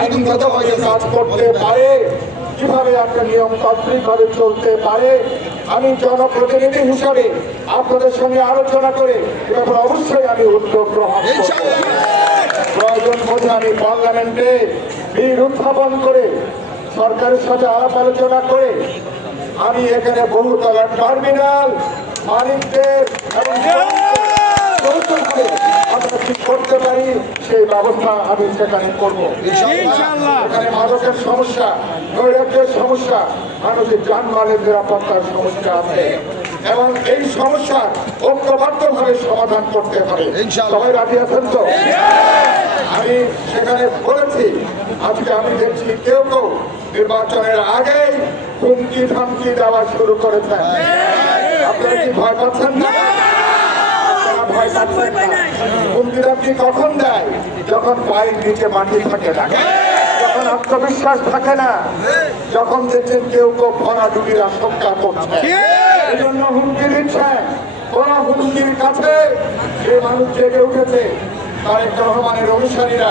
আইনগতভাবে কাজ করতে পারে, কিভাবে একটা নিয়মতান্ত্রিক ভাবে চলতে পারে, আমি জনপ্রতিনিধি হিসাবে আপনাদের সঙ্গে আলোচনা করে এবার অবশ্যই আমি উদ্যোগ গ্রহণ করব। প্রয়োজন বোধে আমি পার্লামেন্টে বিল উত্থাপন করে সরকারের সাথে আলাপ আলোচনা করে আমি এখানে বহুতলার টার্মিনাল মালিকদের আমরা কি করতে পারি সেই ব্যবস্থা আমি সেখানে করবো। এখানে মাদকের সমস্যা, নৈরাজ্যের সমস্যা, মানুষের যানবাহনের নিরাপত্তার সমস্যা আছে এবং এই সমস্যা ঐক্যবদ্ধভাবে সমাধান করতে হবে। সবাই রাজি আছেন তো? আমি সেখানে বলেছি, আজকে আমি দেখছি কেউ কেউ নির্বাচনের আগেই হুমকি ধামকি দেওয়া শুরু করেছেন। আপনারা কি ভয় পাচ্ছেন না? ভয় পাচ্ছেন না? হুমকি ধামকি কখন দেয়? যখন পায়ের নিচে মাটি থাকে না, যখন আত্মবিশ্বাস থাকে না, যখন দেখছেন কেউ কেউ ভরাডুবির আশঙ্কা করছে, এই জন্য হুমকি দিচ্ছেন। কোন হুমকির কাছে যে মানুষ জেগে উঠেছে, তারেক রহমানের অনুসারীরা,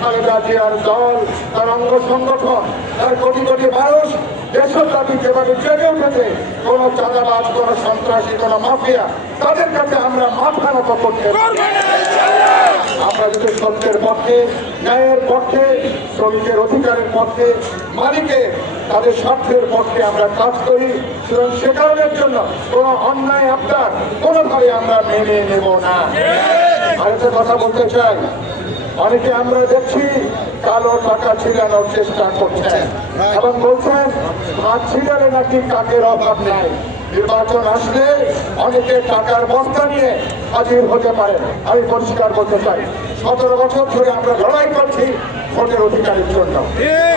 খালেদা জিয়ার দল, তার অঙ্গ সংগঠন, তার কোটি কোটি মানুষ দেশব্যাপী যেভাবে জেগে উঠেছে, কোন চাঁদাবাজ, কোন সন্ত্রাসী, কোন মাফিয়া, তাদের কাছে আমরা মাথা নত করতে পারি। আমরা যদি সত্যের পক্ষে, ন্যায়ের পক্ষে, শ্রমিকের অধিকারের পক্ষে, মালিকের তাদের স্বার্থের পক্ষে আমরা কাজ করি, সুতরাং সে কারণের জন্য কোন অন্যায় আপনার কোনোভাবে আমরা মেনে নেব না। আরেকটা কথা বলতে চাই, অনেকে আমরা দেখছি কালো টাকা ছিড়ানোর চেষ্টা করছেন এবং বলছেন হাত ছিড়ালে নাকি কাকের অভাব নাই। নির্বাচন আসলে অনেকে টাকার বস্তা নিয়ে হাজির হতে পারে। আমি পরিষ্কার বলতে চাই, 17 বছর ধরে আমরা লড়াই করছি ভোটের অধিকারের জন্য,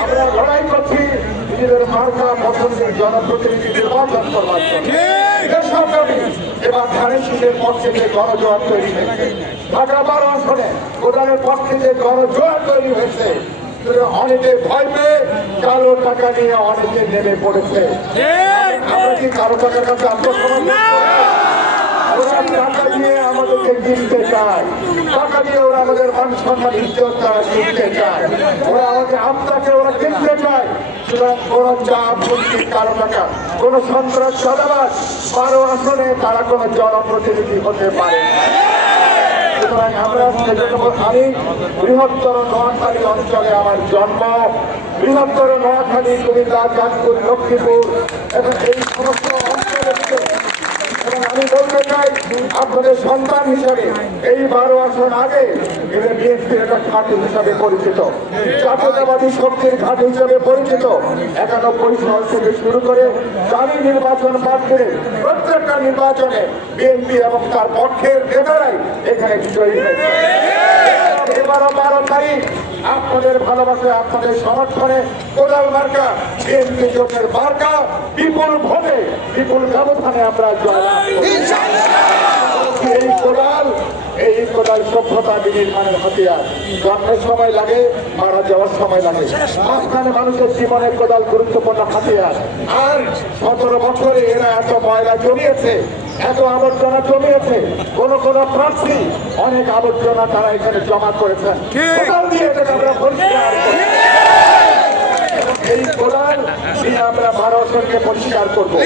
আমরা লড়াই করছি নিজেদের মার্কা পছন্দের জনপ্রতিনিধি নির্বাচন করবার জন্য। এবার ধানের শীষের পক্ষে যে গণজোয়ার তৈরি হয়েছে, ঢাকা 12 আসনে প্রধানের পক্ষে যে গণজোয়ার তৈরি হয়েছে, অনেকে ভয় পেয়ে কালো টাকা নিয়ে অনেকে নেমে পড়েছে। আমরা কি কালো টাকার কাছে আত্মসমর্পণ? ওরা টাকা দিয়ে আমাদেরকে কিনতে চায়, টাকা দিয়ে ওরা আমাদের মান সম্মান ইজ্জত তারা কিনতে চায়, ওরা আমাদের আত্মাকে ওরা কিনতে চায়। সুতরাং কোন চাপ, হুমকি, কালো টাকা, কোন সন্ত্রাস, চাঁদাবাজ 12 আসনে তারা কোন জনপ্রতিনিধি হতে পারে। সুতরাং আমরা আমি বৃহত্তর নোয়াখালী অঞ্চলে আমার জন্ম, বৃহত্তর নোয়াখালী, কুমিল্লা, চাঁদপুর, লক্ষ্মীপুর এবং এই সমস্ত অঞ্চলে এবং আমি বলতে চাই আপনাদের সন্তান হিসাবে এই 12 আসন আগে এদের বিএনপির একটা ঘাট হিসাবে পরিচিত, জাতীয়তাবাদী শক্তির ঘাট হিসাবে পরিচিত। 91 সাল থেকে শুরু করে জানি নির্বাচন বাদ দিলে প্রত্যেকটা নির্বাচনে বিএনপি এবং তার পক্ষের নেতারাই এখানে বিজয়ী হয়েছে। এবারও 12 তারিখ আপনাদের ভালোবাসে, আপনাদের সমর্থনে কোদাল মার্কা, বিএনপি জোটের মার্কা, বিপুল ভোটে, বিপুল ব্যবধানে আমরা জয়লাভ করব। এই কোদাল সভ্যতা বিনির্মাণের হাতিয়ার। জন্মের সময় লাগে, মারা যাওয়ার সময় লাগে, মাঝখানে মানুষের জীবনের কোদাল গুরুত্বপূর্ণ হাতিয়ার। আর 17 বছরে এরা এত ময়লা জমিয়েছে, এত আবর্জনা জমিয়েছে, কোন কোন প্রার্থী অনেক আবর্জনা তারা এখানে জমা করেছেন। কোদাল দিয়ে এটাকে আমরা পরিষ্কার করি, এই কোদাল দিয়ে আমরা 12 আসনকে পরিষ্কার করবো,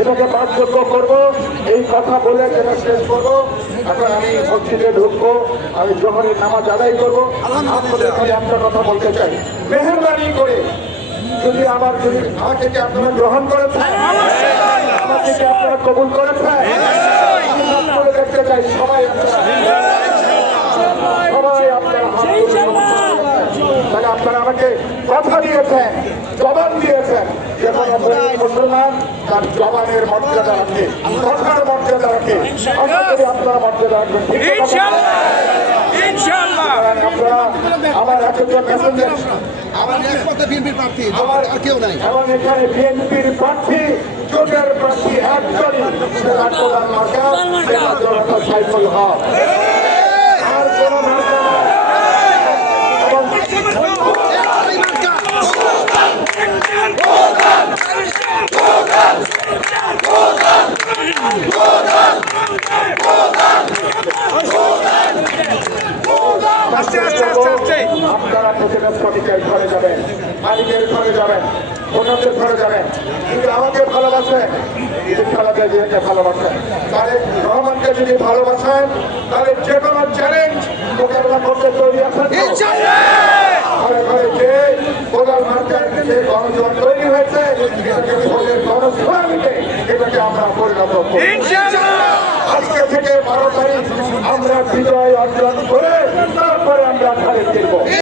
এটাকে বাধ্যযোগ্য করবো। এই কথা বলে যেটা শেষ করবো। এখন আমি মসজিদে ঢুকবো, আমি জোহরের নামাজ আদায় করবো। আপনাদের খালি একটা কথা বলতে চাই, মেহেরবানি করে যদি আমাকে কি আপনারা গ্রহণ করেছেন, আমাকে কি আপনারা কবুল করেছেন, আমি দেখতে চাই সবাই মানে আপনারা আমাকে কথা দিয়েছেন, জবান দিয়েছেন, যে কোনো মুসলমান তার জবানের মর্যাদা রাখে, কথার মর্যাদা রাখে, আপনারা মর্যাদা রাখবেন। আমার একজন মেসেঞ্জার, আমার এখানে বিএনপির প্রার্থী, জোটের প্রার্থী একজনই, সাইফুল হক। আর কোন আপনারা প্রতিটা শ্রমিকের ঘরে যাবেন, মালিকের ঘরে যাবেন, অন্যদের ঘরে যাবেন। যদি আমাকে ভালোবাসেন, যদি খালেদা জিয়াকে ভালোবাসেন, তারেক রহমানকে যদি ভালোবাসেন, তাহলে যে কোনো চ্যালেঞ্জ মোকাবিলা করতে তৈরি আছেন। ঘরে ঘরে যে প্রধানমন্ত্রীর যে গণজোয়ার তৈরি হয়েছে, এটাকে ভোটের গণস্বামীতে এটাকে আমরা পরিণত করি। আজকে থেকে 12 তারিখ আমরা বিজয় অর্জন করে তারপরে আমরা ঘরে ফিরব।